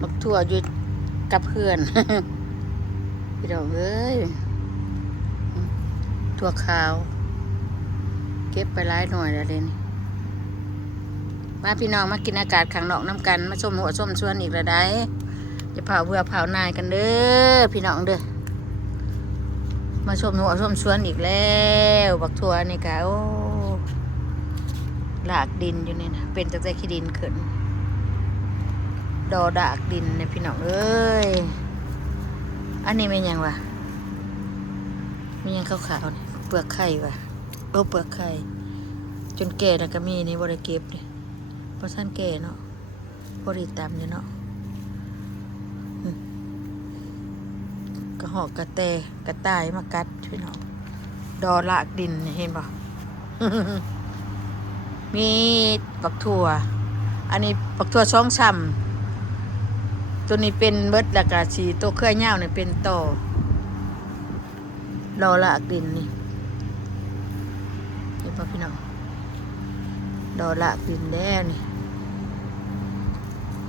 บักทั่วอยู่กับเพื่อน พี่น้องเอ้ยทั่วขาวเก็บไปหลายหน่อยแล้วเด่นมาพี่น้องมากินอากาศข้างนอกน้ำกันมาส้มหัวส้มชวนอีกแล้วได้จะเผาเบื่อเผานายกันเด้อพี่น้องเด้อมาส้มหัวส้มชวนอีกแล้วบักทั่วนี่กะโอ้หลากดินอยู่นี่นะเป็นจากใจขี้ดินขึ้นดอดากดินเนี่ยพี่น้องเอ้ยอันนี้เป็นยังวะมียังขาวๆนี่เปลือกไข่วะเปลือกไข่จนแก่แล้วก็มีนี่บริเก็บนี่เพราะท่านแก่เนาะบริตามเนี่ยเนาะกระหอกกระแตกระต่ายมากัดพี่น้องดอลากดินเห็นปะ มีปักถั่วอันนี้ปักถั่วช่องช่ำตัวนี้เป็นเบิดแล้วก็สีตัวเครื่อยเง่าเนี่ยเป็นต่อดอลากดินนี่เห็นปะพี่น้องดอลากดินแล้วนี่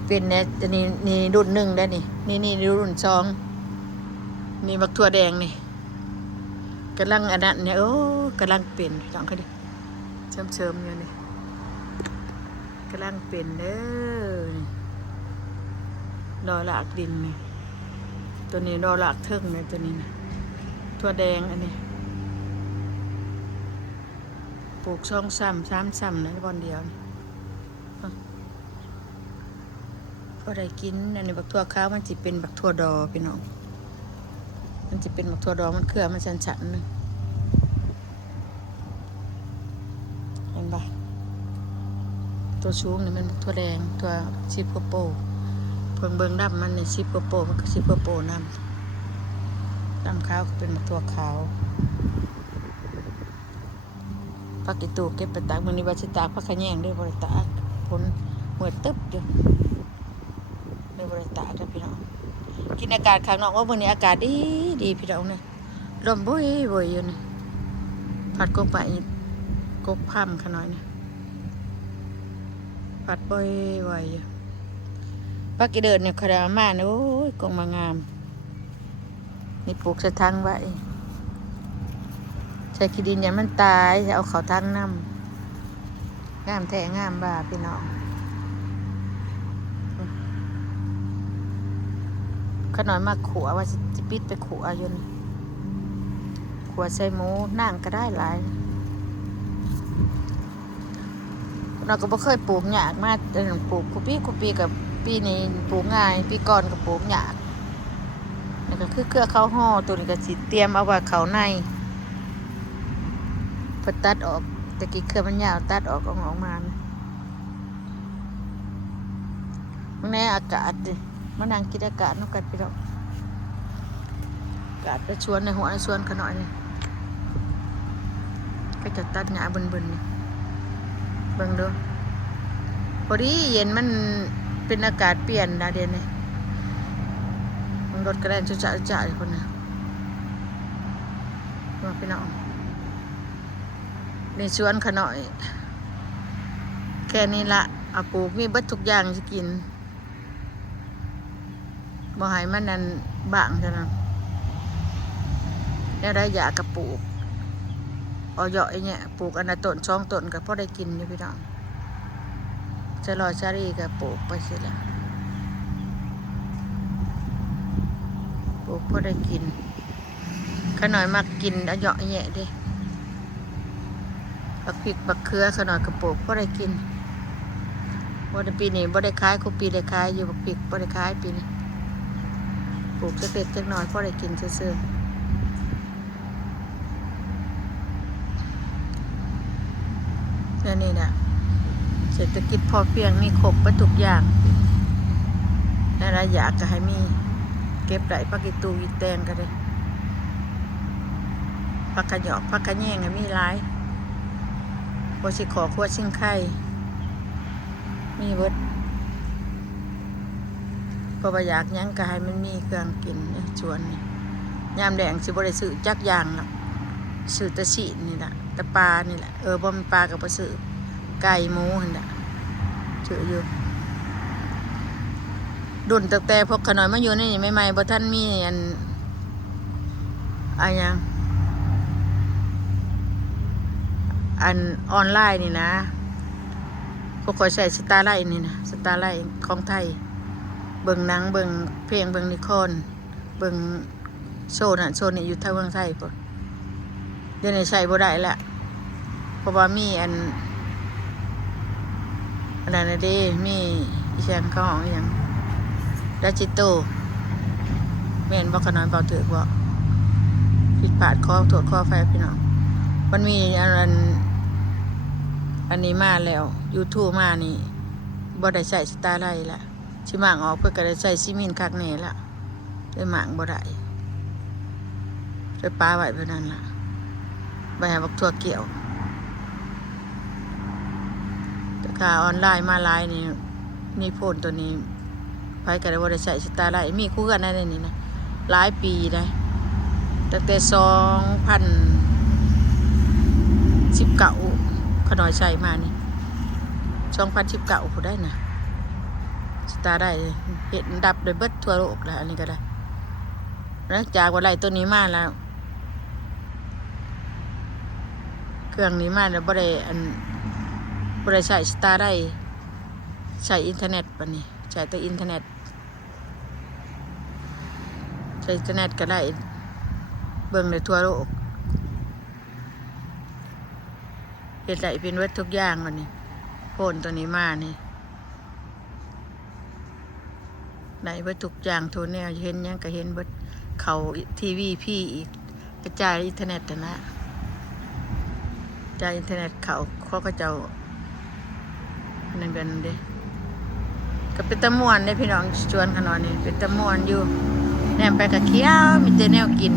เป็นเนี่ยจะนี่รุ่นหนึ่งได้นี่รุ่นสองนี่บักถั่วแดงนี่กำลังอันนั้นเนี่ยโอ้กำลังเป็นพี่น้องเขาดิเชิมอยู่นี่กำลังเป็นเด้อดอลากดินนี่ตัวนี้ดอลากเทิงเนี่ยตัวนี้นะถั่วแดงอันนี้ปลูก2 3 3นะบอนเดียวนี่พอได้กินอันนี้บักถั่วขาวมันจะเป็นบักถั่วดอพี่น้องมันจะเป็นบักถั่วดอมันเครือมันชันๆนึงเห็นปะตัวสูงนี่มันบักถั่วแดงตัวชิปโปโปเพิ่งเบิ่งดำมันในชิปโปโปมันก็ชิปโปโปน้ำขาวก็เป็นบักถั่วขาวผักอีตูเก็บไปตากมื้อนี้ว่าสิตากผักขะแยงด้วยบ่ได้ตากผลเหมือดตึ๊บอยู่เลยบ่ได้ตากเด้อพี่น้องกินอากาศข้างนอกว่ามื้อนี้อากาศดีพี่น้องเนี่ยลมบ่อยอยู่นี่ผัดกบไปกบพร่ำขะน้อยนี่ผัดบ่อยอยู่ผักอีเดินเนี่ยคารามาเนี่ยโอ้ยกงมางามนี่ปลูกใส่ถังไว้ใช้ขี้ดินอย่ามันตายจะเอาเขาทั้งน้ำงามแท้งามบ้าพี่น้องขน่อยมาขัวว่าจะปิดไปขัวอยู่นี่ขัวใส่หมูนั่งก็ได้หลายเราก็บ่เคยปลูกหญ้ามากแต่ปลูกคุปีกับปีนี้ปลูกง่ายปีก่อนก็ปลูกหญ้าแล้วก็คือเครือข้าวห่อตัวนี้ก็สิเตรียมเอาไว้เขาในพอตัดออกตะกี้เครือมันยาวตัดออกมามันในอากาศดิมันนั่งกินอากาศนกกัดไปแล้วอากาศไปชวนในหัวในชวนขน่อยนี่ก็จะตัดหญ้าบึนๆนี่เบิ่งดูพอดีเย็นมันเป็นอากาศเปลี่ยนนะเดี๋ยวนี้มันรถกระเด็นจ่าคนน่ะมาพี่น้องในสวนขน่อยแค่นี้ละเอาปลูกมีเบิดทุกอย่างจะกินบ่ให้มันนั่นบางเท่านั้นแล้วได้ยากระปลูกเอาเหยาะไอ้เนี่ยปลูกอันละต้น2 ต้นก็พอได้กินอยู่พี่น้องจะรอชารีก็ปลูกไปสิละปลูกพอได้กินขน่อยมักกินเอาเหยาะไอ้เนี่ยดิบักพริกบักเขือขน่อยกระปลูกพอได้กินบ่ได้ปีนี้บ่ได้ขายคุปีได้ขายอยู่บักพริกบ่ได้ขายปีนี้ปลูกเล็กๆจักหน่อยพอได้กินซื่อๆแล้วนี่นะเศรษฐกิจพอเพียงมีครบไปทุกอย่างอะไรอยากก็ให้มีเก็บได้ผักอีตูอีแตงก็ได้ผักกระหยอกผักกระแยงก็มีหลายโคชิขอขวดชิงไข่มีเบิดเพราะว่าอยากยั้งก็ให้มันมีเครื่องกินเนี่ยชวนนี่ยามแดงสิบ่ได้ซื้อจักอย่างหรอกซื้อแต่ชีนี่แหละแต่ปลานี่แหละบ่มีปลากับบ่ซื้อไก่หมูหั่นน่ะซื้ออยู่ รุ่นตั้งแต่พวกขน้อยมาอยู่นี่ใหม่ๆบ่ท่านมีอันยังอันออนไลน์นี่นะพวกคอยใช้สตาร์ไลน์นี่นะสตาร์ไลน์ของไทยเบิ่งหนังเบิ่งเพลงเบิ่งนิคอนเบิ่งโชว์นั่นโชว์นี่อยู่ทางเมืองไทยพุ่นเดี๋ยวนี้ใช้บ่ได้ละเพราะว่ามีอันนั้นน่ะเด้มีอีแชงเขาห้องอีหยังดาจิโตแม่นบ่ขน้อยเบาถึกบ่ผิดพลาดขอโทษขออภัยพี่น้องมันมีอันนี้มาแล้ว YouTube มานี่บ่ได้ใช้สตาร์ไลท์ละสิหมางออกเพื่อก็ได้ใช้ซิมินคักแน่ละเลยหมางบ่ได้เลยปาไว้เพื่อนั้นล่ะไปหาบักทั่วเกี่ยวแต่ค่าออนไลน์มาหลายนี่โพนตัวนี้ไผก็ได้บ่ได้ใช้สตาร์ไลท์มีคู่กันได้นี่นะหลายปีได้ตั้งแต่2019ขน้อยใช้มานี่2019ผู้ได้นะสตาร์ได้เห็นดับโดยเบิดทั่วโลกแล้วอันนี้ก็ได้หลังจากว่าไล่ตัวนี้มาแล้วเครื่องนี้มาแล้วบ่ได้ใช้สตาร์ได้ใช้อินเทอร์เน็ตปะนี่ใช้แต่อินเทอร์เน็ตใช้อินเทอร์เน็ตก็ได้เบิ่งได้ทั่วโลกเฮ็ดได้เป็นเบิดทุกอย่างวันนี้โพนตัวนี้มานี่ได้เบิดทุกอย่างทุกแนวเห็นหยังก็เห็นเบิดเขาทีวีพี่อีกกระจายอินเทอร์เน็ตนะจ่ายอินเทอร์เน็ตเขาก็เจ้านั่นกันเด้ก็เป็นตะม่วนได้พี่น้องชวนขนาดนี้เป็นตะม่วนอยู่แนมไปกับเคี้ยวมีแต่แนวกิน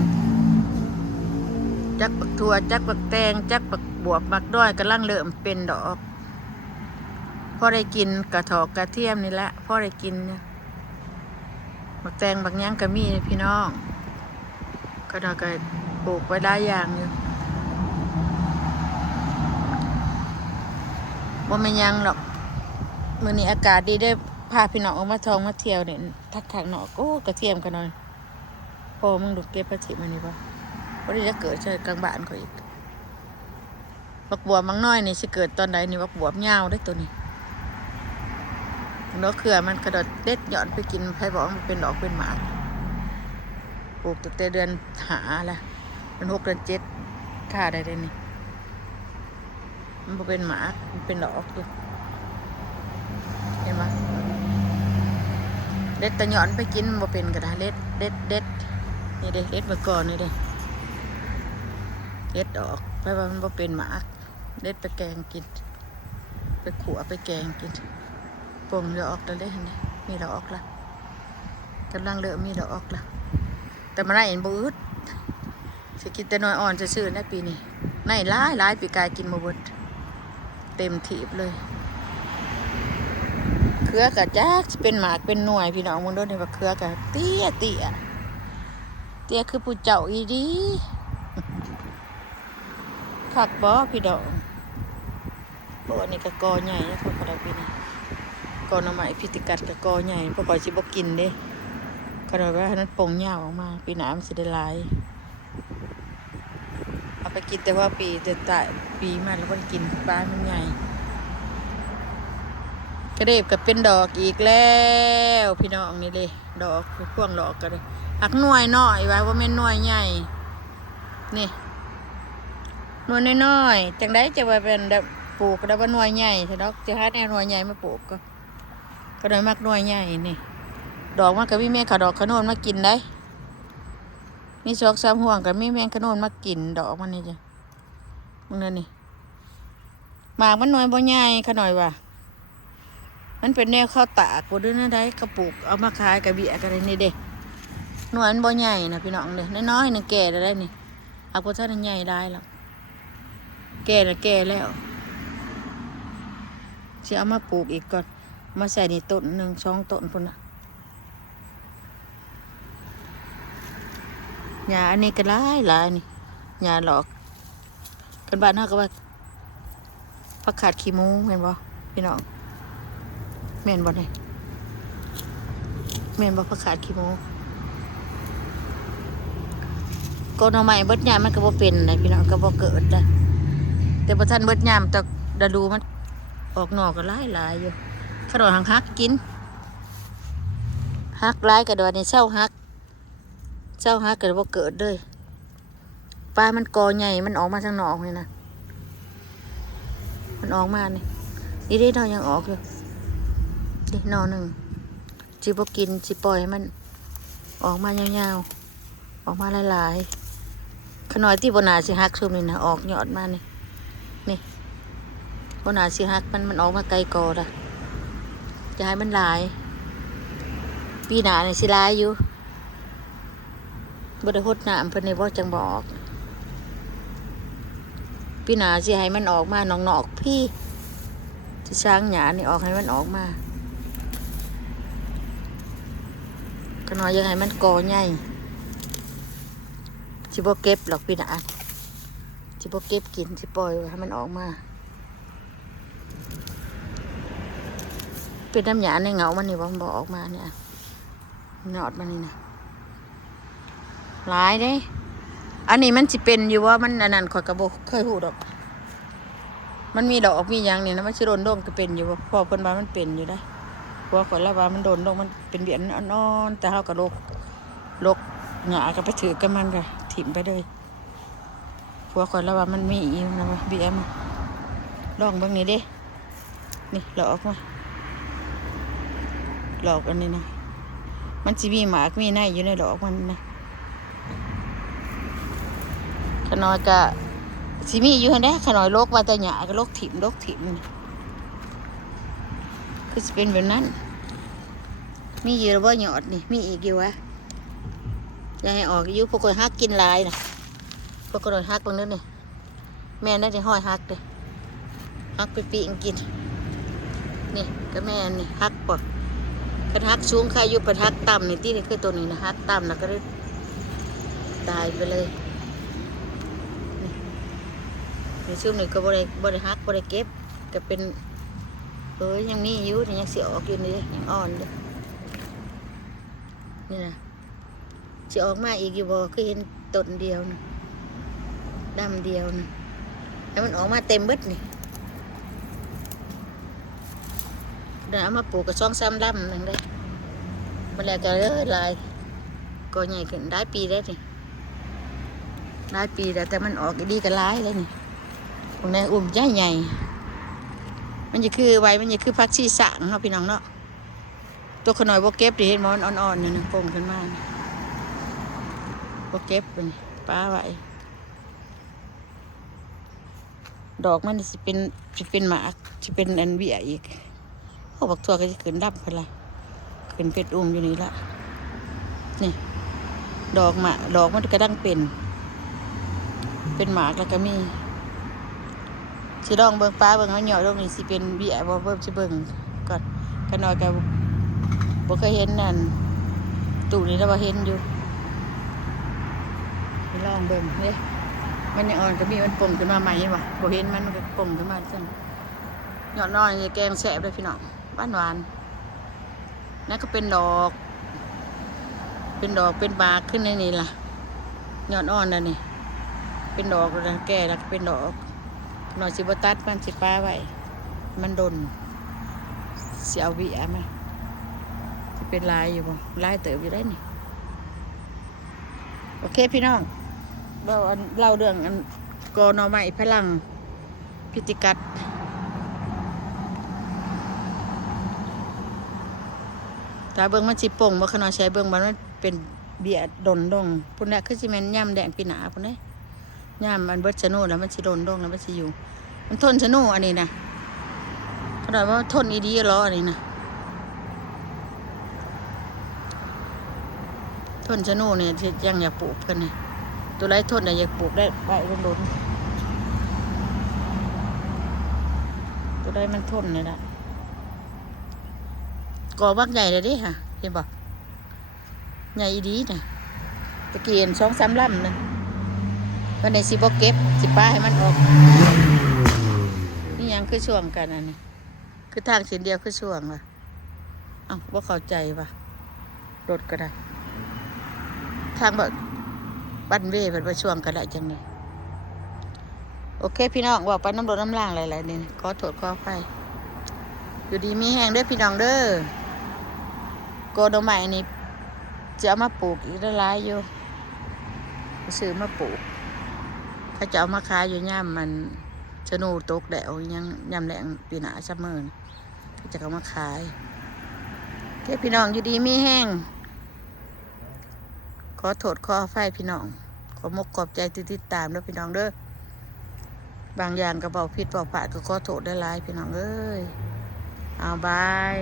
จักปักถั่วจักปักแตงจักปักบวบมักด้อยกำลังเริ่มเป็นดอกพอได้กินกระถอกกระเทียมนี่แหละพอได้กินเนี่ยบักแตงบักหยังก็มีพี่น้องก็เราก็ปลูกไว้หลายอย่างอยู่ว่าไม่ยังหรอกมื้อนี้อากาศดีได้พาพี่น้องออกมาท่องมาเที่ยวเนี่ยทักทางเนาะโอ้กระเทียมกันหน่อยพอมึงดูเก็บกระเทียมมานี่ป่ะพอได้จะเกิดใช่กลางบ้านเขาอีกบักบวบมังน้อยนี่สิเกิดตอนไหนนี่บักบวบยาวได้ตัวนี้ดอกเขือมันกระโดดเด็ดหย่อนไปกินใครบอกมันเป็นดอกเป็นหมากปลูกตั้งแต่เดือนหาละเป็น6 เดือน 7ค่าได้เลยนี่มันเป็นหมากมันเป็นดอกอยู่เห็นไหมเด็ดตะหย่อนไปกินมันเป็นกระดาษเด็ดนี่เด็ดมาก่อนนี่เด็ดออกเพราะว่ามันเป็นหมากเด็ดไปแกงกินไปขั่วไปแกงกินป่งเรือออกแล้วเลยนี่มีดอกออกละกำลังเลือมีดอกออกละแต่มันได้เห็นบูดสิกินแต่น้อยอ่อนจะซื้อในปีนี้ในหลายปีกายกินมาบดเต็มถีบเลยเครือกะจักเป็นหมากเป็นหน่วยพี่น้องมึงโดนในว่าเครือกะเตี้ยคือผู้เจ้าอีดีขักบ่พี่ดอกบ่นี่กะกอใหญ่นะเขาก็ได้ปีนี้กอหน่อไม้พิติกัดกะกอใหญ่พวกก่อยสิบ่กินเด้ก็ได้ว่านั้นป่งยาวออกมาปีหน้ามันสิได้หลายเอาไปกินแต่ว่าปีจะตายปีมาแล้วบ่ได้กินปลามันใหญ่กระเดบกับเป็นดอกอีกแล้วพี่น้องนี่เลยดอกพวงดอกกันเลยหักหน่วยน้อยไว้ว่าไม่หน่วยใหญ่นี่หน่วยน้อยจังได้จะไปเป็นปลูกแล้วว่าหน่วยใหญ่แต่ดอกจะหาแนวหน่วยใหญ่มาปลูกก็ได้มักหน่วยใหญ่นี่ดอกมันก็มีแมงขดอกขนุนมากินได้มี2-3ห่วงกับมีแมงขนุนมากินดอกมันนี่จ้ะมึงนั่นนี่หมากมันหน่วยบ่ใหญ่ขน่อยว่ะมันเป็นแนวข้าวตากกูด้วยนะได้กระปุกเอามาขายกับเบียกันเลยนี่เด็กหน่วยมันบ่ใหญ่นะพี่น้องเด็กน้อยๆนึงแก่ได้นี่เอาพวกท่านใหญ่ได้แล้วแก่แล้วจะเอามาปลูกอีกก่อนมาใส่ในต้น1-2 ต้นพุ่นน่ะหญ้าอันนี้ก็หลายนี่หญ้าหลอกกันบ้านเฮาก็ว่าผักขาดขี้หมูเห็นบ่พี่น้องแม่นบ่นี่ แม่นบ่ผักขาดขี้โมก็หน่อไม้เบิดยามมันก็บ่เป็นนะพี่น้องก็บ่เกิดนะแต่บ่ทันเบิดยามแต่ดาดูมันออกหน่อก็หลายอยู่ขนมหักกินหักหลายก็ดอกนี่เช้าหักก็บ่เกิดเลยปลามันกอใหญ่มันออกมาทางนอกนี่นะมันออกมานี่นี่ได้เรายังออกอยู่นี่หน่อหนึ่งสิบ่กินสิปล่อยให้มันออกมายาวๆออกมาหลายๆขน้อยที่บนาสิหักซุมนี่นะออกยอดมานี่บนาสิหักมันออกมาไกลกอละจะให้มันหลายปีหน้านี่สิหลายอยู่บ่ได้หดน้ำเพิ่นนี่บ่จังบอกปีหน้าสิให้มันออกมานอกๆพี่สิช้างหญ้านี่ออกให้มันออกมาขน้อยยังให้มันกอใหญ่สิบ่เก็บหรอกปีหน้าสิบ่เก็บกินสิปล่อยให้มันออกมาเป็นน้ำหยาในเงามันนี่บ่ออกมาเนี่ยหยอดมันนี่นะหลายเด้อันนี้มันสิเป็นอยู่ว่ามันอันนั้นข่อยก็บ่เคยฮู้ดอกมันมีดอกมีหยังนี่นะมันสิโดนดงก็เป็นอยู่ว่าพ่อเพิ่นว่ามันเป็นอยู่ได้เพราะข่อยแล้วว่ามันโดนดงมันเป็นเบี้ยนอ่อนๆแต่เฮาก็ลกหญ้าก็ไปถือกับมันก็ถิ่มไปเลยเพราะข่อยแล้วว่ามันมีอีกนะว่าเบี้ยมันลองเบิ่งนี่เด้นี่เราออกมาหลอกอันนี้นะมันจะมีหมากมีในอยู่ในดอกมันนะขนอยกะสิมีอยู่แน่ขนอยโลกว่าแต่หยาก็โลกถิ่มนะคือจะเป็นแบบนั้นมีอยู่หรือว่าหยอดนี่มีอีกอยู่วะจะให้ออกอยู่พวกคนฮักกินลายนะพวกคนฮักตรงนี้นี่แม่น่าจะห้อยฮักเลยฮักไปปีงกินนี่ก็แม่นี่ฮักปะกระทักสูงใครอยู่ประทักต่ำนี่ที่นี่คือตัวนี้นะฮักต่ำนะก็ได้ตายไปเลยในช่วงนี้ก็บริฮักบริเก็บก็เป็นยังมีอยู่นี่ยังเสียออกอยู่นี่ยังอ่อนอยู่นี่นะจะออกมาอีกอยู่บ่ก็เห็นต้นเดียวนะดำเดียวนะแล้วมันออกมาเต็มเบิดนี่เดี๋ยวเอามาปลูกกับ2-3 ลำนึงได้มันแล้วก็ลายก็ใหญ่ขึ้นได้ปีได้นี่ได้ปีแล้วแต่มันออกดีกับร้ายเลยนี่ตรงนี้ใหญ่มันจะคือใบมันจะคือพักชีสางเนาะพี่น้องเนาะตัวขน่อยโบเก็บดิเห็นมันอ่อนๆนี่นะโป่งขึ้นมาโบเก็บเป็นป้าไว้ดอกมันจะเป็นหมากจะเป็นอันเบี้ยอีกโอ้บักทั่วก็จะขึ้นดับไปละขึ้นเป็ดอยู่นี่ละนี่ดอกมันก็ดังเป็นหมากแล้วก็มีสิลองเบิ่งป้าเบิ่งเขาหยอดลงนี่สิเป็นเบี้ยบ่เบิ่งสิเบิ่งก่อนกันน้อยก็บ่เคยเห็นนั่นตู้นี้แล้วบ่เห็นอยู่ลองเบิ่งเด้มันยังอ่อนก็มีมันป่งขึ้นมาใหม่ว่ะบ่เห็นมันก็ป่งขึ้นมาจังหยอดน้อยแกงแซ่บเลยพี่น้องหวานนั่นก็เป็นดอกเป็นบากขึ้นในนี่ล่ะหยอดอ่อนนั่นนี่เป็นดอกแล้วแก่แล้วก็เป็นดอกหน่อยสิบตัดมันสิป้าไว้มันโดนเสียวิอะมาจะเป็นลายอยู่บ่ลายเติบอยู่ได้นี่โอเคพี่น้องเราเรื่องกอหน่อไม้พลังพิจิกัดตาเบิ้งมันสิป่งบ่ขนาดใช้เบิ้งมันเป็นเบียดดนดงพุ่นนี้คือสิแม่นย่ำแดงปีหนาพุ่นนี้ย่ำมันเบิดชะโนแล้วมันสิดนดงแล้วมันสิอยู่มันทนชะโนอันนี้นะขนาดว่าทนอีดีล้ออันนี้นะทนชะโนเนี่ยยังอยากปลูกกันนี่ตัวไรทนอยากปลูกได้ล้นตัวไรมันทนเลยนะก่อบักใหญ่เลยดิค่ะเห็นบอกใหญ่ดีนะตะเกียน2-3 ลำนะวันไหนสิบเก็บสิป้าให้มันออกนี่ยังคือช่วงกันอันนี้คือทางเส้นเดียวคือช่วงว่ะเอ้าว่าเข้าใจว่ะ รถก็ได้ทางแบบบ้านเว่เป็นประช่วงก็ได้จังเลยโอเคพี่น้องบอกไปน้ำรถน้ำล่างอะไรๆนี่ขอโทษขออภัยอยู่ดีมีแห้งเด้อพี่น้องเด้อโกดอกไม้นี่จะเอามาปลูกอีกหลายอยู่ซื้อมาปลูกถ้าจะเอามาขายอยู่ย่ามมันชะนูตกแดดยังย่ำแรงปีหน้าซัมเมอร์ก็จะเอามาขายเท่พี่น้องอยู่ดีมีแห้งขอโทษขออภัยพี่น้องขอมกขอบใจที่ติดตามด้วยพี่น้องเด้อบางอย่างก็บอกผิดบอกพลาดก็ขอโทษได้หลายพี่น้องเอ้ยเอาบาย